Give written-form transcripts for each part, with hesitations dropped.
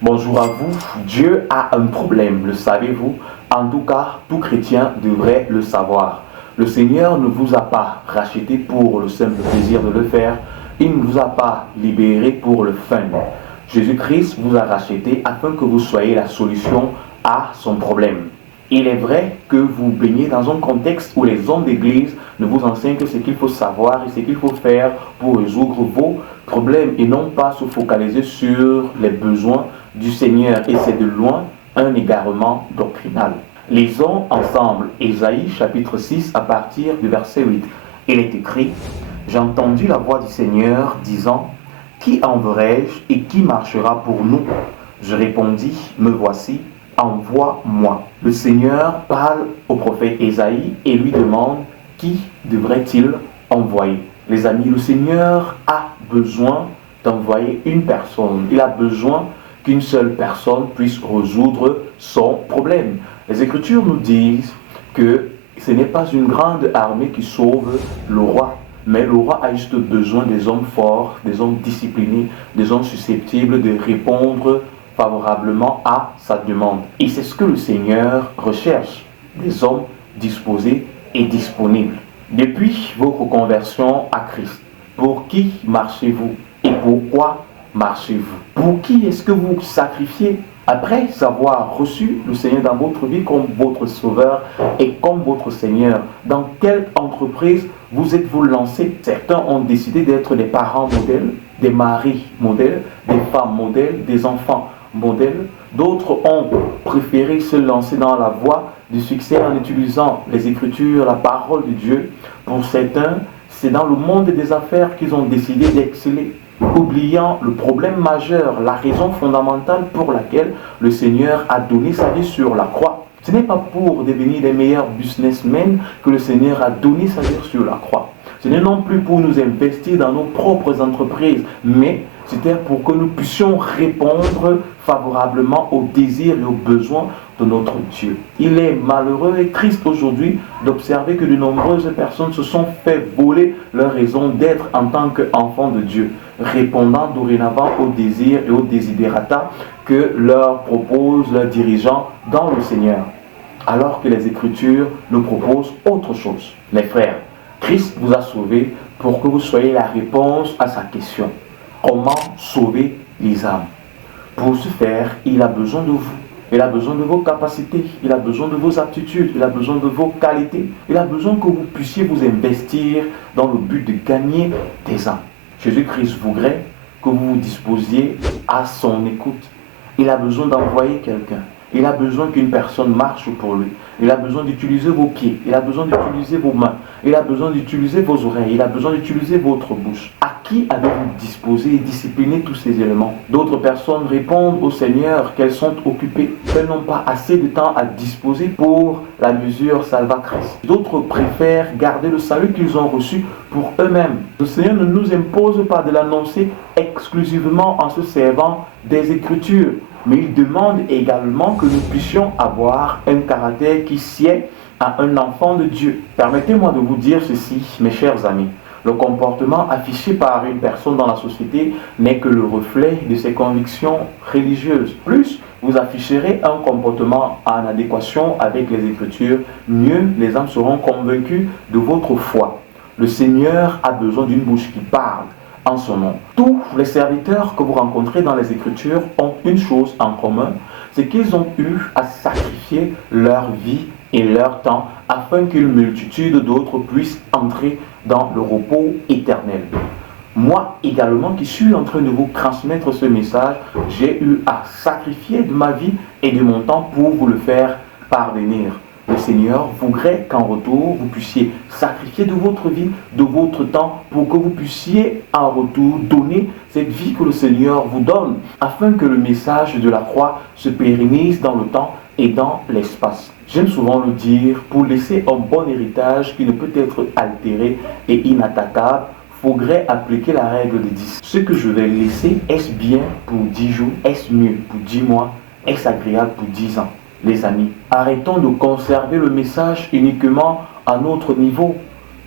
Bonjour à vous. Dieu a un problème, le savez-vous? En tout cas, tout chrétien devrait le savoir. Le Seigneur ne vous a pas racheté pour le simple plaisir de le faire. Il ne vous a pas libéré pour le fun. Jésus-Christ vous a racheté afin que vous soyez la solution à son problème. Il est vrai que vous baignez dans un contexte où les hommes d'église ne vous enseignent que ce qu'il faut savoir et ce qu'il faut faire pour résoudre vos problèmes et non pas se focaliser sur les besoins du Seigneur. Et c'est de loin un égarement doctrinal. Lisons ensemble Ésaïe chapitre 6 à partir du verset 8. Il est écrit: J'ai entendu la voix du Seigneur disant: Qui enverrai-je et qui marchera pour nous? Je répondis: Me voici, envoie-moi. Le Seigneur parle au prophète Ésaïe et lui demande: Qui devrait-il envoyer? Les amis, le Seigneur a besoin d'envoyer une personne. Il a besoin qu'une seule personne puisse résoudre son problème. Les Écritures nous disent que ce n'est pas une grande armée qui sauve le roi, mais le roi a juste besoin des hommes forts, des hommes disciplinés, des hommes susceptibles de répondre favorablement à sa demande. Et c'est ce que le Seigneur recherche, des hommes disposés et disponibles. Depuis votre conversion à Christ, pour qui marchez-vous et pourquoi marchez-vous? Pour qui est-ce que vous sacrifiez? Après avoir reçu le Seigneur dans votre vie comme votre Sauveur et comme votre Seigneur, dans quelle entreprise vous êtes-vous lancé? Certains ont décidé d'être des parents modèles, des maris modèles, des femmes modèles, des enfants modèles. D'autres ont préféré se lancer dans la voie du succès en utilisant les Écritures, la parole de Dieu. Pour certains, c'est dans le monde des affaires qu'ils ont décidé d'exceller, oubliant le problème majeur, la raison fondamentale pour laquelle le Seigneur a donné sa vie sur la croix. Ce n'est pas pour devenir les meilleurs businessmen que le Seigneur a donné sa vie sur la croix. Ce n'est non plus pour nous investir dans nos propres entreprises, mais c'était pour que nous puissions répondre favorablement aux désirs et aux besoins de notre Dieu. Il est malheureux et triste aujourd'hui d'observer que de nombreuses personnes se sont fait voler leur raison d'être en tant qu'enfants de Dieu, répondant dorénavant aux désirs et aux desiderata que leur proposent leurs dirigeants dans le Seigneur, alors que les Écritures nous proposent autre chose. Mes frères, Christ vous a sauvés pour que vous soyez la réponse à sa question. Comment sauver les âmes? Pour ce faire, il a besoin de vous. Il a besoin de vos capacités, il a besoin de vos aptitudes, il a besoin de vos qualités. Il a besoin que vous puissiez vous investir dans le but de gagner des âmes. Jésus-Christ voudrait que vous vous disposiez à son écoute. Il a besoin d'envoyer quelqu'un. Il a besoin qu'une personne marche pour lui. Il a besoin d'utiliser vos pieds. Il a besoin d'utiliser vos mains. Il a besoin d'utiliser vos oreilles. Il a besoin d'utiliser votre bouche. À qui avez-vous disposé et discipliné tous ces éléments? D'autres personnes répondent au Seigneur qu'elles sont occupées, qu'elles n'ont pas assez de temps à disposer pour la mesure salvatrice. D'autres préfèrent garder le salut qu'ils ont reçu pour eux-mêmes. Le Seigneur ne nous impose pas de l'annoncer exclusivement en se servant des Écritures, mais il demande également que nous puissions avoir un caractère qui sied à un enfant de Dieu. Permettez-moi de vous dire ceci, mes chers amis. Le comportement affiché par une personne dans la société n'est que le reflet de ses convictions religieuses. Plus vous afficherez un comportement en adéquation avec les Écritures, mieux les âmes seront convaincues de votre foi. Le Seigneur a besoin d'une bouche qui parle en son nom. Tous les serviteurs que vous rencontrez dans les Écritures ont une chose en commun, c'est qu'ils ont eu à sacrifier leur vie et leur temps afin qu'une multitude d'autres puissent entrer dans le repos éternel. Moi également qui suis en train de vous transmettre ce message, j'ai eu à sacrifier de ma vie et de mon temps pour vous le faire parvenir. Le Seigneur voudrait qu'en retour, vous puissiez sacrifier de votre vie, de votre temps, pour que vous puissiez en retour donner cette vie que le Seigneur vous donne, afin que le message de la croix se pérennise dans le temps et dans l'espace. J'aime souvent le dire, pour laisser un bon héritage qui ne peut être altéré et inattaquable, il faudrait appliquer la règle de 10. Ce que je vais laisser, est-ce bien pour 10 jours? Est-ce mieux pour 10 mois? Est-ce agréable pour 10 ans? Les amis, arrêtons de conserver le message uniquement à notre niveau.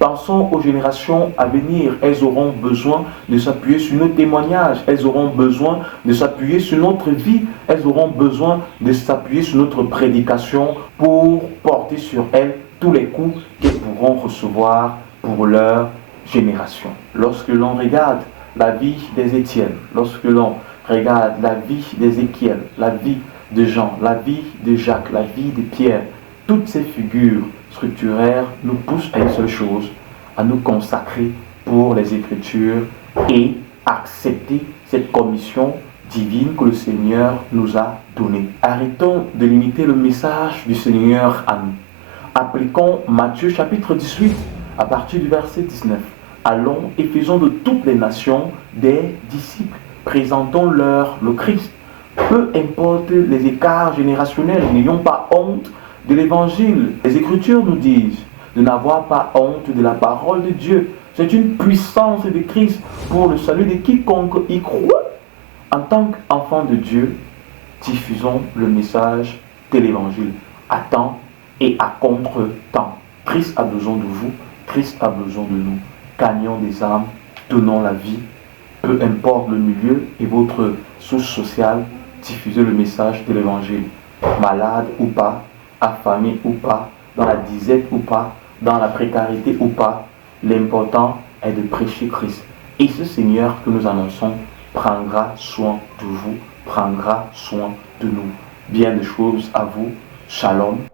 Pensons aux générations à venir. Elles auront besoin de s'appuyer sur nos témoignages. Elles auront besoin de s'appuyer sur notre vie. Elles auront besoin de s'appuyer sur notre prédication pour porter sur elles tous les coups qu'elles pourront recevoir pour leur génération. Lorsque l'on regarde la vie des Étienne, lorsque l'on regarde la vie d'Ézéchiel, la vie de Jean, la vie de Jacques, la vie de Pierre, toutes ces figures structuraires nous poussent à une seule chose, à nous consacrer pour les Écritures et accepter cette commission divine que le Seigneur nous a donnée. Arrêtons de limiter le message du Seigneur à nous. Appliquons Matthieu chapitre 18 à partir du verset 19. Allons et faisons de toutes les nations des disciples. Présentons-leur le Christ. Peu importe les écarts générationnels, n'ayons pas honte de l'évangile. Les Écritures nous disent de n'avoir pas honte de la parole de Dieu. C'est une puissance de Christ pour le salut de quiconque y croit. En tant qu'enfants de Dieu, diffusons le message de l'évangile à temps et à contre-temps. Christ a besoin de vous, Christ a besoin de nous. Gagnons des âmes, donnons la vie. Peu importe le milieu et votre source sociale, diffusez le message de l'évangile. Malade ou pas, affamé ou pas, dans la disette ou pas, dans la précarité ou pas, l'important est de prêcher Christ. Et ce Seigneur que nous annonçons prendra soin de vous, prendra soin de nous. Bien des choses à vous. Shalom.